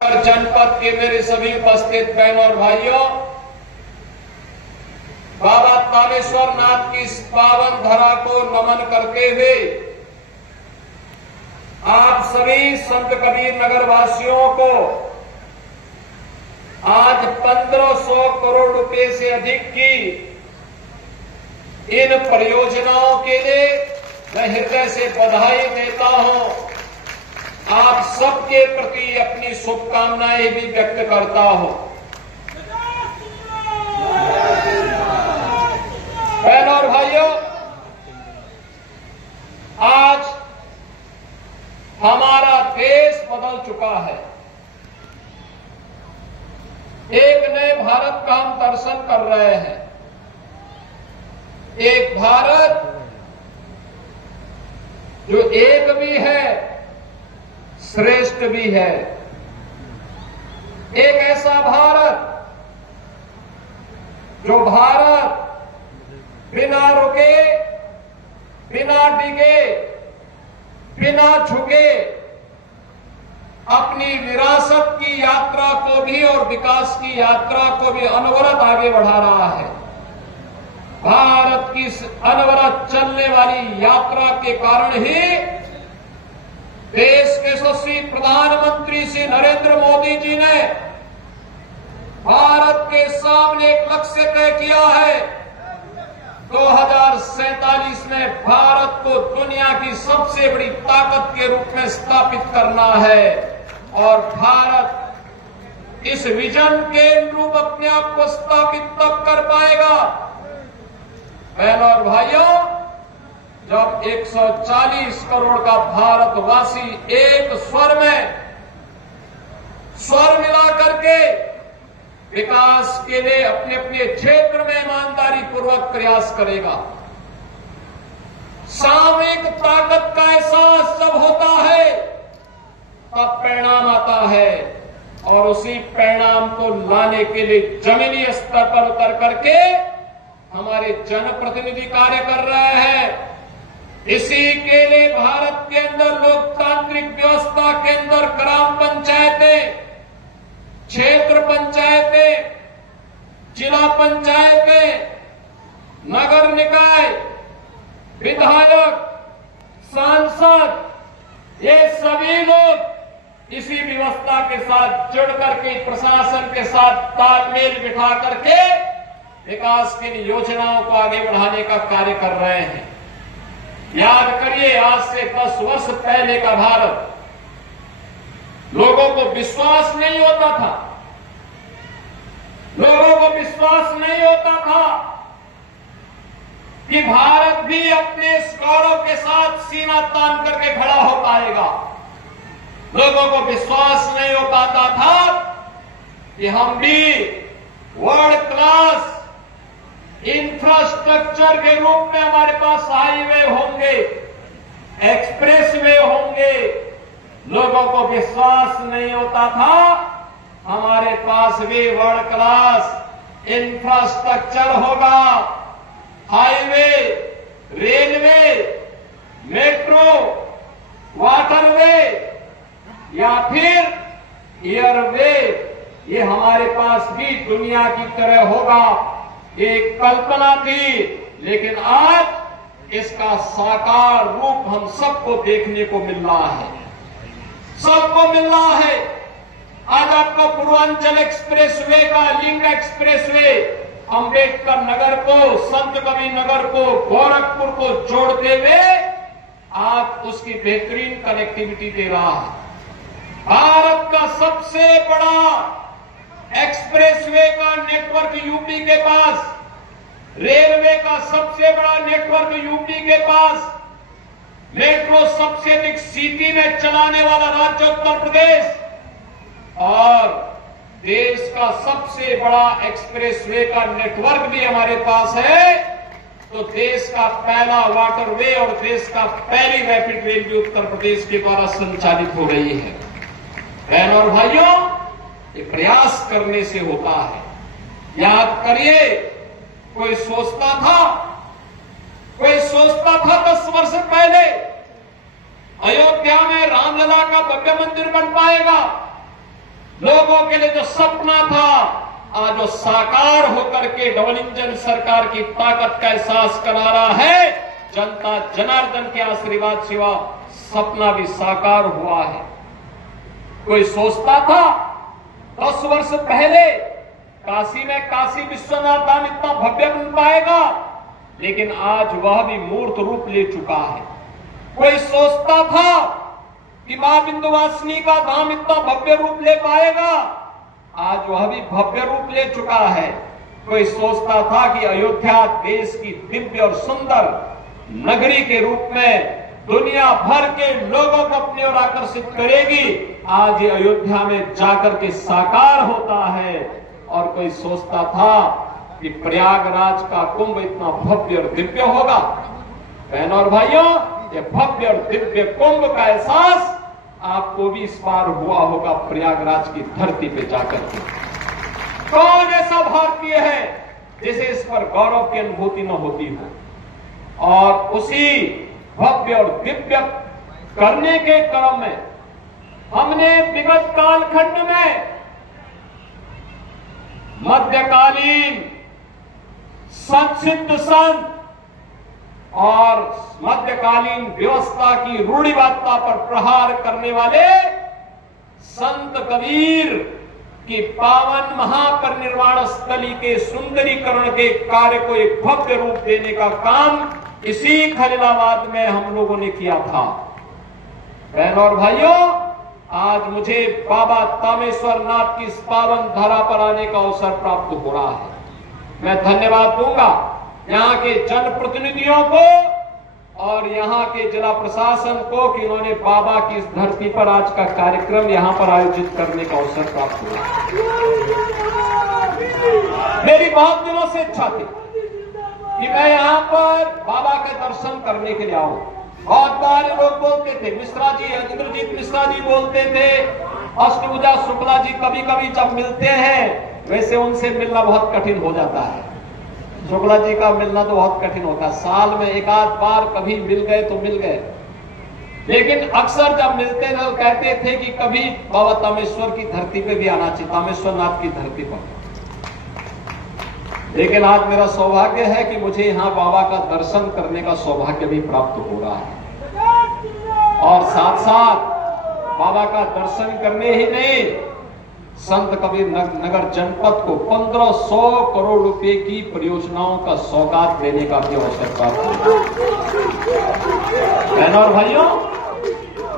और जनपद के मेरे सभी उपस्थित बहनों और भाइयों, बाबा तालेश्वर नाथ की इस पावन धरा को नमन करते हुए आप सभी संत कबीर नगर वासियों को आज 1500 करोड़ रुपए से अधिक की इन परियोजनाओं के लिए मैं हृदय से बधाई देता हूं। आप सबके प्रति अपनी शुभकामनाएं भी व्यक्त करता हूं। बहनों और भाइयों, आज हमारा देश बदल चुका है। एक नए भारत का हम दर्शन कर रहे हैं। एक भारत जो एक भी है, श्रेष्ठ भी है। एक ऐसा भारत जो भारत बिना रुके, बिना डिगे, बिना झुके अपनी विरासत की यात्रा को भी और विकास की यात्रा को भी अनवरत आगे बढ़ा रहा है। भारत की इस अनवरत चलने वाली यात्रा के कारण ही देश के यशस्वी प्रधानमंत्री श्री नरेंद्र मोदी जी ने भारत के सामने एक लक्ष्य तय किया है। 2047 में भारत को दुनिया की सबसे बड़ी ताकत के रूप में स्थापित करना है और भारत इस विजन के अनुरूप अपने आप को स्थापित तब कर पाएगा, बहनों और भाइयों, जब 140 करोड़ का भारतवासी एक स्वर में स्वर मिला करके विकास के लिए अपने अपने क्षेत्र में ईमानदारी पूर्वक प्रयास करेगा। सामूहिक ताकत का एहसास जब होता है तब परिणाम आता है और उसी परिणाम को लाने के लिए जमीनी स्तर पर उतर करके हमारे जनप्रतिनिधि कार्य कर रहे हैं। इसी के लिए भारत के अंदर लोकतांत्रिक व्यवस्था के अंदर ग्राम पंचायतें, क्षेत्र पंचायतें, जिला पंचायतें, नगर निकाय, विधायक, सांसद, ये सभी लोग इसी व्यवस्था के साथ जुड़ करके प्रशासन के साथ तालमेल बिठा करके विकास की योजनाओं को आगे बढ़ाने का कार्य कर रहे हैं। याद करिए, आज से 10 वर्ष पहले का भारत, लोगों को विश्वास नहीं होता था, लोगों को विश्वास नहीं होता था कि भारत भी अपने इस गौरव के साथ सीना तान करके खड़ा हो पाएगा। लोगों को विश्वास नहीं हो पाता था कि हम भी वर्ल्ड क्लास इंफ्रास्ट्रक्चर के रूप में हमारे पास हाईवे होंगे, एक्सप्रेसवे होंगे। लोगों को विश्वास नहीं होता था हमारे पास भी वर्ल्ड क्लास इंफ्रास्ट्रक्चर होगा, हाईवे, रेलवे, मेट्रो, वाटरवे या फिर एयरवे, ये हमारे पास भी दुनिया की तरह होगा। एक कल्पना थी, लेकिन आज इसका साकार रूप हम सबको देखने को मिल रहा है, सबको मिल रहा है। आज आपको पूर्वांचल एक्सप्रेसवे का लिंक एक्सप्रेसवे अंबेडकर नगर को, संत कबीर नगर को, गोरखपुर को जोड़ते हुए आज उसकी बेहतरीन कनेक्टिविटी दे रहा है। भारत का सबसे बड़ा एक्सप्रेसवे का नेटवर्क यूपी के पास, रेलवे का सबसे बड़ा नेटवर्क यूपी के पास, मेट्रो सबसे अधिक सिटी में चलाने वाला राज्य उत्तर प्रदेश और देश का सबसे बड़ा एक्सप्रेसवे का नेटवर्क भी हमारे पास है। तो देश का पहला वाटरवे और देश का पहली रैपिड रेल भी उत्तर प्रदेश के द्वारा संचालित हो रही है। बहनों और भाइयों, ये प्रयास करने से होता है। याद करिए, कोई सोचता था 10 वर्ष पहले अयोध्या में रामलला का भव्य मंदिर बन पाएगा। लोगों के लिए जो सपना था, आज वो साकार होकर के डबल इंजन सरकार की ताकत का एहसास करा रहा है। जनता जनार्दन के आशीर्वाद सिवा सपना भी साकार हुआ है। कोई सोचता था 10 वर्ष पहले काशी में काशी विश्वनाथ धाम इतना भव्य बन पाएगा, लेकिन आज वह भी मूर्त रूप ले चुका है। कोई सोचता था कि मां विंध्यवासिनी का धाम इतना भव्य रूप ले पाएगा, आज वह भी भव्य रूप ले चुका है। कोई सोचता था कि अयोध्या देश की दिव्य और सुंदर नगरी के रूप में दुनिया भर के लोगों को अपनी ओर आकर्षित करेगी, आज ये अयोध्या में जाकर के साकार होता है। और कोई सोचता था कि प्रयागराज का कुंभ इतना भव्य और दिव्य होगा। बहनों और भाइयों, ये भव्य और दिव्य कुंभ का एहसास आपको भी इस बार हुआ होगा प्रयागराज की धरती पे जाकर के। कौन ऐसा भारतीय है जिसे इस पर गौरव की अनुभूति न होती हो? और उसी भव्य और दिव्य करने के क्रम में हमने विगत कालखंड में मध्यकालीन संसिद्ध संत और मध्यकालीन व्यवस्था की रूढ़िवादिता पर प्रहार करने वाले संत कबीर की पावन महापरिनिर्वाण स्थली के सुंदरीकरण के कार्य को एक भव्य रूप देने का काम इसी खलीलाबाद में हम लोगों ने किया था। बहनों और भाइयों, आज मुझे बाबा तामेश्वर नाथ की इस पावन धरा पर आने का अवसर प्राप्त हो रहा है। मैं धन्यवाद दूंगा यहाँ के जनप्रतिनिधियों को और यहाँ के जिला प्रशासन को कि उन्होंने बाबा की इस धरती पर आज का कार्यक्रम यहाँ पर आयोजित करने का अवसर प्राप्त हुआ। मेरी बहुत दिनों से इच्छा थी कि मैं यहाँ पर बाबा के दर्शन करने के लिए आऊं। बहुत सारे लोग बोलते थे, मिश्रा जी, इंद्रजीत मिश्रा जी बोलते थे, अष्टभुजा शुक्ला जी कभी कभी जब मिलते हैं, वैसे उनसे मिलना बहुत कठिन हो जाता है। शुक्ला जी का मिलना तो बहुत कठिन होता है, साल में एक आध बार कभी मिल गए तो मिल गए, लेकिन अक्सर जब मिलते थे तो कहते थे कि कभी बाबा तामेश्वर की धरती पे भी आना चाहिए, तामेश्वर नाथ की धरती पर। लेकिन आज मेरा सौभाग्य है कि मुझे यहाँ बाबा का दर्शन करने का सौभाग्य भी प्राप्त हो रहा है और साथ साथ बाबा का दर्शन करने ही नहीं, संत कबीर नगर जनपद को 1500 करोड़ रुपए की परियोजनाओं का सौगात देने का भी अवसर प्राप्त हुआ। बहनों और भाइयों,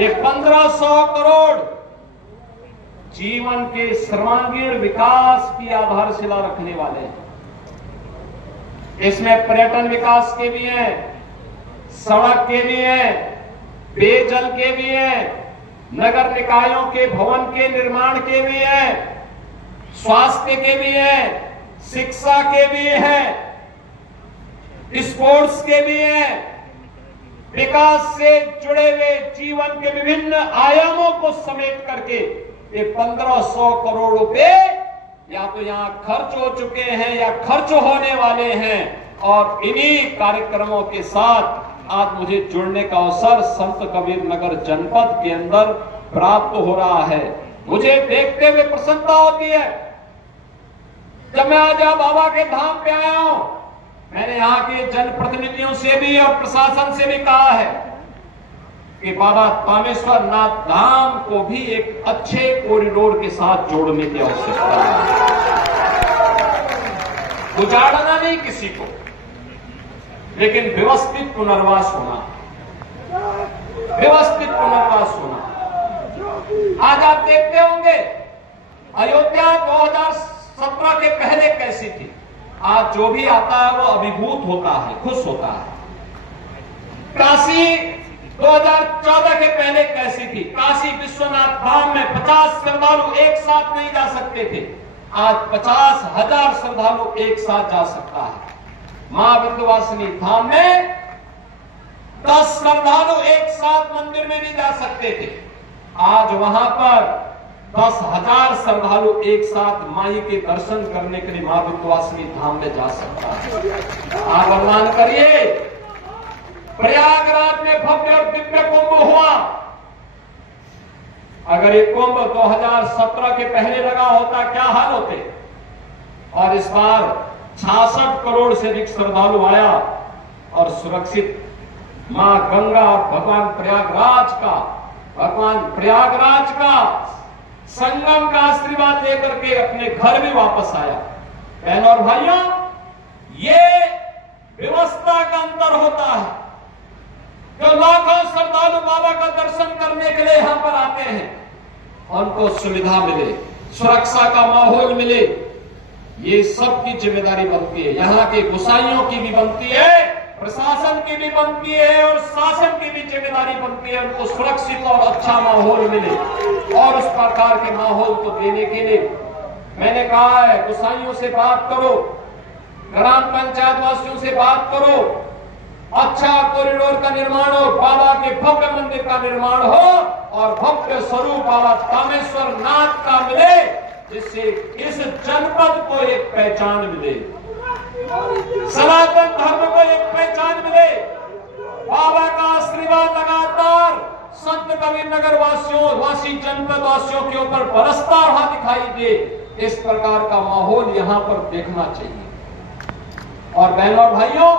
ये 1500 करोड़ जीवन के सर्वांगीण विकास की आधारशिला रखने वाले हैं। इसमें पर्यटन विकास के भी हैं, सड़क के भी हैं, पेयजल के भी हैं, नगर निकायों के भवन के निर्माण के भी हैं, स्वास्थ्य के भी हैं, शिक्षा के भी हैं, स्पोर्ट्स के भी हैं। विकास से जुड़े हुए जीवन के विभिन्न आयामों को समेट करके ये 1500 करोड़ रुपए या तो यहां खर्च हो चुके हैं या खर्च होने वाले हैं। और इन्हीं कार्यक्रमों के साथ आज मुझे जुड़ने का अवसर संत कबीर नगर जनपद के अंदर प्राप्त हो रहा है। मुझे देखते हुए प्रसन्नता होती है। जब मैं आज बाबा के धाम पे आया हूं, मैंने यहाँ के जनप्रतिनिधियों से भी और प्रशासन से भी कहा है कि बाबा तामेश्वर नाथ धाम को भी एक अच्छे कॉरिडोर के साथ जोड़ने की आवश्यकता है। उजाड़ना नहीं किसी को, लेकिन व्यवस्थित पुनर्वास होना, व्यवस्थित पुनर्वास होना। आज आप देखते होंगे अयोध्या 2017 के पहले कैसी थी, आज जो भी आता है वो अभिभूत होता है, खुश होता है। काशी 2014 के पहले कैसी थी? काशी विश्वनाथ धाम में 50 श्रद्धालु एक साथ नहीं जा सकते थे, आज 50,000 श्रद्धालु एक साथ जा सकता है। मां विंध्यवासिनी धाम में 10 श्रद्धालु एक साथ मंदिर में नहीं जा सकते थे, आज वहां पर 10,000 श्रद्धालु एक साथ माई के दर्शन करने के लिए मां विंध्यवासिनी धाम में जा सकता है। आप अनुमान करिए, प्रयागराज में भव्य और दिव्य कुंभ हुआ, अगर ये कुंभ 2017 के पहले लगा होता क्या हाल होते। और इस बार 66 करोड़ से अधिक श्रद्धालु आया और सुरक्षित मां गंगा और भगवान प्रयागराज का संगम का आशीर्वाद लेकर के अपने घर भी वापस आया। बहनों और भाइयों, ये व्यवस्था का अंतर होता है। जो लाखों श्रद्धालु बाबा का दर्शन करने के लिए यहां पर आते हैं, उनको सुविधा मिले, सुरक्षा का माहौल मिले, ये सबकी जिम्मेदारी बनती है। यहाँ के गोसाइयों की भी बनती है, प्रशासन की भी बनती है और शासन की भी जिम्मेदारी बनती है। उनको सुरक्षित और अच्छा माहौल मिले और उस प्रकार के माहौल को देने के लिए मैंने कहा है, गोसाइयों से बात करो, ग्राम पंचायत वासियों से बात करो, अच्छा कॉरिडोर का निर्माण हो, बाबा के भव्य मंदिर का निर्माण हो और भव्य स्वरूप बाबा तामेश्वर नाथ का मिले, जिससे इस जनपद को एक पहचान मिले, सनातन धर्म को एक पहचान मिले। बाबा का आशीर्वाद लगातार संत कबीरनगर वासी जनपद वासियों के ऊपर बरसता हुआ दिखाई दे, इस प्रकार का माहौल यहाँ पर देखना चाहिए। और बहनों और भाइयों,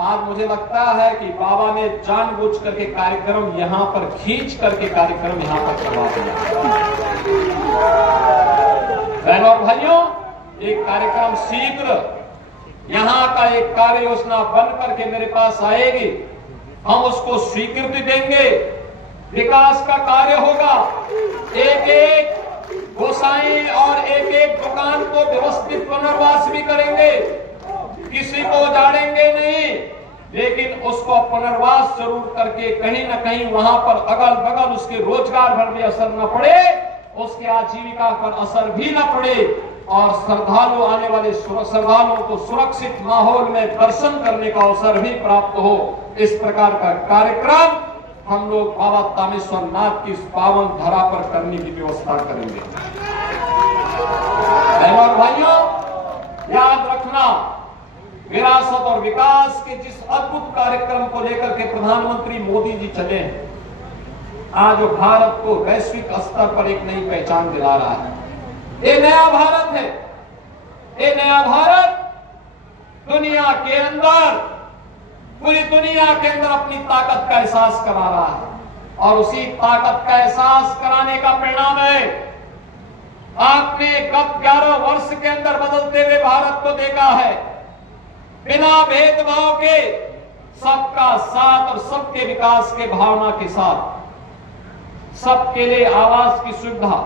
आज मुझे लगता है कि बाबा ने जानबूझ करके कार्यक्रम यहाँ पर खींच करके कार्यक्रम यहाँ पर करवा दिया। बहनों और भाइयों, एक कार्यक्रम शीघ्र यहाँ का एक कार्य योजना बन करके मेरे पास आएगी, हम उसको स्वीकृति देंगे, विकास का कार्य होगा, एक एक गोसाई और एक एक दुकान को व्यवस्थित पुनर्वास भी करेंगे, किसी को उजाड़ेंगे नहीं, लेकिन उसको पुनर्वास जरूर करके कहीं न कहीं वहां पर अगल बगल उसके रोजगार पर भी असर न पड़े, उसके आजीविका पर असर भी न पड़े और श्रद्धालु आने वाले श्रद्धालुओं को सुरक्षित माहौल में दर्शन करने का अवसर भी प्राप्त हो। इस प्रकार का कार्यक्रम हम लोग बाबा तामेश्वर नाथ की इस पावन धरा पर करने की व्यवस्था करेंगे। बहनों और भाइयों, याद रखना, विरासत और विकास के जिस अद्भुत कार्यक्रम को लेकर के प्रधानमंत्री मोदी जी चले हैं, आज वो भारत को वैश्विक स्तर पर एक नई पहचान दिला रहा है। ये नया भारत है, ये नया भारत दुनिया के अंदर, पूरी दुनिया के अंदर अपनी ताकत का एहसास करा रहा है और उसी ताकत का एहसास कराने का परिणाम है। आपने गत 11 वर्ष के अंदर बदलते हुए भारत को देखा है, बिना भेदभाव के, सबका साथ और सबके विकास के भावना के साथ, सबके लिए आवास की सुविधा,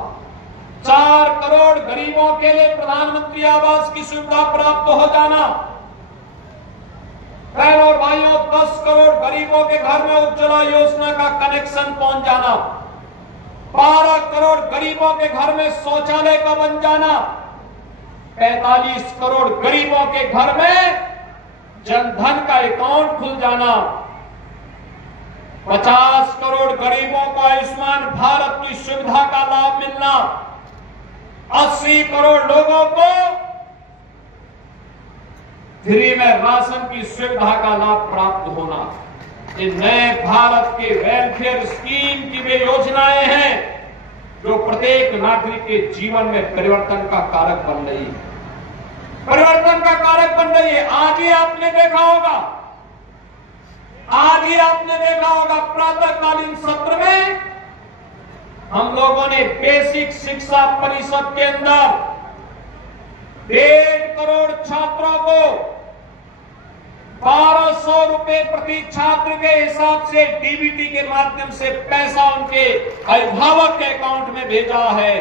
4 करोड़ गरीबों के लिए प्रधानमंत्री आवास की सुविधा प्राप्त हो जाना, बहनों और भाइयों 10 करोड़ गरीबों के घर में उज्ज्वला योजना का कनेक्शन पहुंच जाना, 12 करोड़ गरीबों के घर में शौचालय का बन जाना, 45 करोड़ गरीबों के घर में जनधन का अकाउंट खुल जाना, 50 करोड़ गरीबों को आयुष्मान भारत की सुविधा का लाभ मिलना, 80 करोड़ लोगों को फ्री में राशन की सुविधा का लाभ प्राप्त होना। ये नए भारत के वेलफेयर स्कीम की वे योजनाएं हैं जो प्रत्येक नागरिक के जीवन में परिवर्तन का कारक बन रही है, परिवर्तन का कारक बन रही है। आज ही आपने देखा होगा प्रातःकालीन सत्र में हम लोगों ने बेसिक शिक्षा परिषद के अंदर 1.5 करोड़ छात्रों को 1200 रुपए प्रति छात्र के हिसाब से डीबीटी के माध्यम से पैसा उनके अभिभावक के अकाउंट में भेजा है।